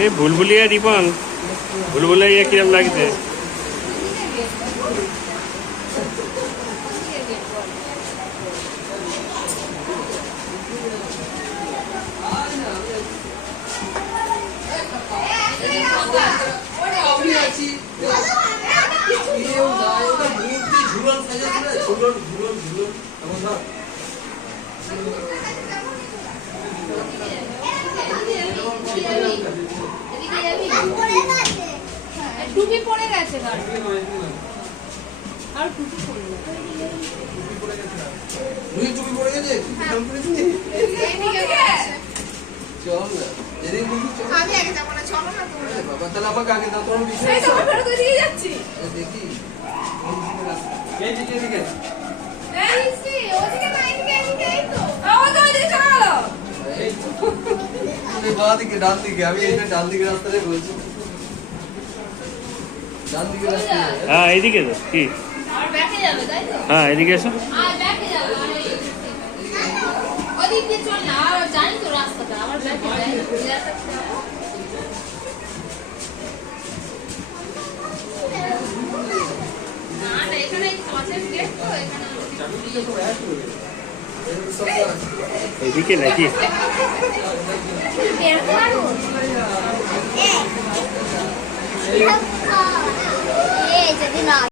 এই ভুলভুলিয়া রিপন, ভুলভুলিয়া কিরম লাগছে? টুপি পড়ে গেছে আর টুপি পড়ে গেছে। চল না, আমি আগে যাবো না, চলো না তোমরা। বাবা তাহলে আমাকে আগে দাও, তোর বিষয় আছে। আমি ফেরত দিয়ে যাচ্ছি। দেখি এই দিকে এই সি ওদিকে না, এদিকে এই তো ওদিকে চলো। এই তো তুমি বাঁ দিকে ডান দিকে, আমি এইটা ডান দিকে রাস্তাতে বলছি। ডান দিকে রাস্তা, হ্যাঁ এইদিকে তো কি আর ব্যাকে যাবে তাই তো? হ্যাঁ এদিকে এসো। আর ব্যাকে যাবে, ওদিকে চল না, আর জানি তো রাস্তাটা, আমার ব্যাকে যাই না। না এখানে কাঁচের গেট তো, এখানে এদিকে নাকি? এই যদি না